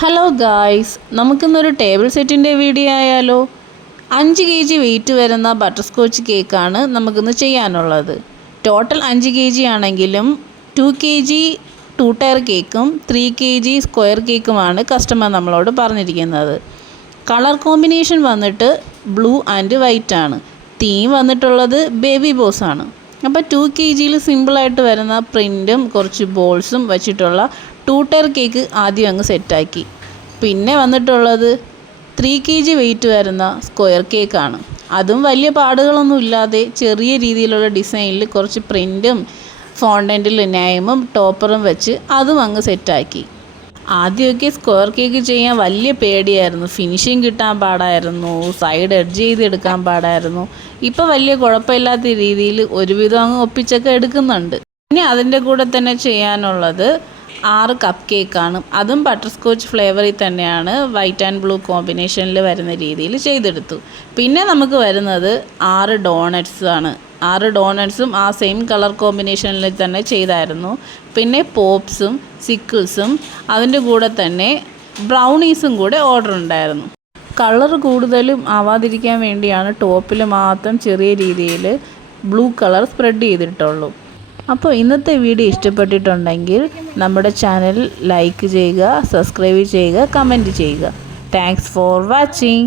Hello guys, നമുക്കിന്നൊരു table സെറ്റിൻ്റെ video ആയാലോ. 5 kg വെയിറ്റ് വരുന്ന ബട്ടർ സ്കോച്ച് കേക്കാണ് നമുക്കിന്ന് ചെയ്യാനുള്ളത്. ടോട്ടൽ 5 kg ആണെങ്കിലും 2 kg 2 ടയർ കേക്കും 3 kg സ്ക്വയർ കേക്കുമാണ് കസ്റ്റമർ നമ്മളോട് പറഞ്ഞിരിക്കുന്നത്. കളർ കോമ്പിനേഷൻ വന്നിട്ട് ബ്ലൂ ആൻഡ് വൈറ്റ് ആണ്. തീം വന്നിട്ടുള്ളത് ബേബി ബോസ് ആണ്. അപ്പോൾ 2 kgയിൽ സിമ്പിളായിട്ട് വരുന്ന പ്രിൻറ്റും കുറച്ച് ബോൾസും വെച്ചിട്ടുള്ള 2 ടയർ കേക്ക് ആദ്യം അങ്ങ് സെറ്റാക്കി. പിന്നെ വന്നിട്ടുള്ളത് 3 kg വെയിറ്റ് വരുന്ന സ്ക്വയർ കേക്കാണ്. അതും വലിയ പാടുകളൊന്നും ഇല്ലാതെ ചെറിയ രീതിയിലുള്ള ഡിസൈനിൽ കുറച്ച് പ്രിൻറ്റും ഫോണ്ടൻറ്റിൽ നെയിമും ടോപ്പറും വെച്ച് അതും അങ്ങ് സെറ്റാക്കി. ആദ്യമൊക്കെ സ്ക്വയർ കേക്ക് ചെയ്യാൻ വലിയ പേടിയായിരുന്നു. ഫിനിഷിങ് കിട്ടാൻ പാടായിരുന്നു, സൈഡ് എഡ്ജ് ചെയ്തെടുക്കാൻ പാടായിരുന്നു. ഇപ്പോൾ വലിയ കുഴപ്പമില്ലാത്ത രീതിയിൽ ഒരുവിധം അങ്ങ് ഒപ്പിച്ചൊക്കെ എടുക്കുന്നുണ്ട്. ഇനി അതിൻ്റെ കൂടെ തന്നെ ചെയ്യാനുള്ളത് 6 കപ്പ് കേക്കാണ്. അതും ബട്ടർ സ്കോച്ച് ഫ്ലേവറിൽ തന്നെയാണ്, വൈറ്റ് ആൻഡ് ബ്ലൂ കോമ്പിനേഷനിൽ വരുന്ന രീതിയിൽ ചെയ്തെടുത്തു. പിന്നെ നമുക്ക് വരുന്നത് 6 ഡോണറ്റ്സ് ആണ്. 6 ഡോണറ്റ്സും ആ സെയിം കളർ കോമ്പിനേഷനിൽ തന്നെ ചെയ്തായിരുന്നു. പിന്നെ പോപ്സും സിക്കിൾസും അതിൻ്റെ കൂടെ തന്നെ ബ്രൗണീസും കൂടെ ഓർഡർ ഉണ്ടായിരുന്നു. കളർ കൂടുതലും ആവാതിരിക്കാൻ വേണ്ടിയാണ് ടോപ്പിൽ മാത്രം ചെറിയ രീതിയിൽ ബ്ലൂ കളർ സ്പ്രെഡ് ചെയ്തിട്ടുള്ളൂ. അപ്പോൾ ഇന്നത്തെ വീഡിയോ ഇഷ്ടപ്പെട്ടിട്ടുണ്ടെങ്കിൽ നമ്മുടെ ചാനൽ ലൈക്ക് ചെയ്യുക, സബ്സ്ക്രൈബ് ചെയ്യുക, കമൻറ്റ് ചെയ്യുക. Thanks for watching.